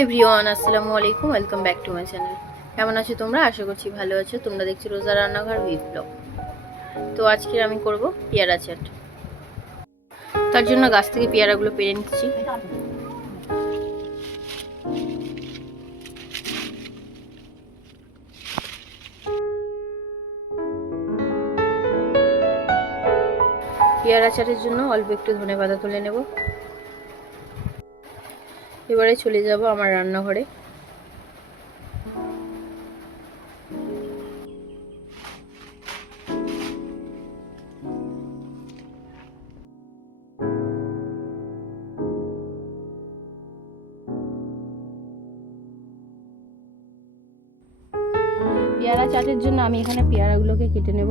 Everyone, আসসালামু আলাইকুম, welcome back to my channel. কেমন আছো তোমরা? আশা করছি ভালো আছো। তোমরা দেখছ রোজা রান্নাঘর উইথ ব্লগ। তো আজকে আমি করব পেয়ারা চাট। তার জন্য গাছ থেকে পেয়ারাগুলো পেরে নিচ্ছি। পেয়ারা চাটের জন্য অল্প একটু ধনে পাতা তুলে নেব। এবারে চলে যাব আমার রান্নাঘরে। পেয়ারা চাটের জন্য আমি এখানে পেয়ারাগুলোকে কেটে নেব।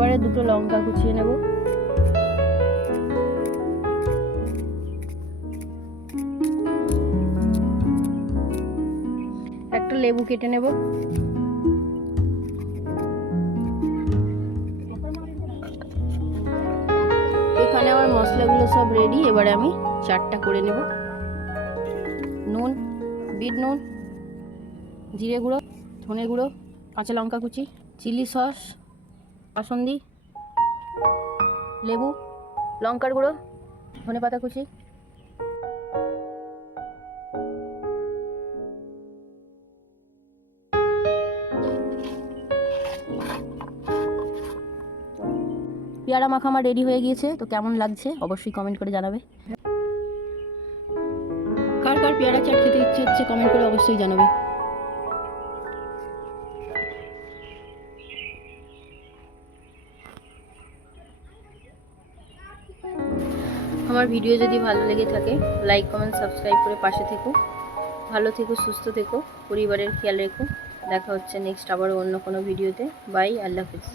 এবারে দুটো লঙ্কা কুচিয়ে নেব। একটা লেবু কেটে নেব। এখানে আমার মশলাগুলো সব রেডি এবারে আমি চারটা করে নেব। নুন, বিট নুন, জিরে গুঁড়ো, ধনে গুঁড়ো, কাঁচা লঙ্কা কুচি, চিলি সস কাসন্দি লেবু, লঙ্কার গুঁড়ো, ধনে পাতা কুচি। পেয়ারা মাখা আমার রেডি হয়ে গিয়েছে, তো কেমন লাগছে অবশ্যই কমেন্ট করে জানাবে। কার কার পেয়ারা চাট খেতে ইচ্ছে হচ্ছে কমেন্ট করে অবশ্যই জানাবে। আমার ভিডিও যদি ভালো লেগে থাকে লাইক কমেন্ট সাবস্ক্রাইব করে পাশে থেকো। ভালো থেকো, সুস্থ থেকো, পরিবারের খেয়াল রেখো। দেখা হচ্ছে নেক্সট আবার অন্য কোনো ভিডিওতে। বাই আল্লাহ হাফিজ।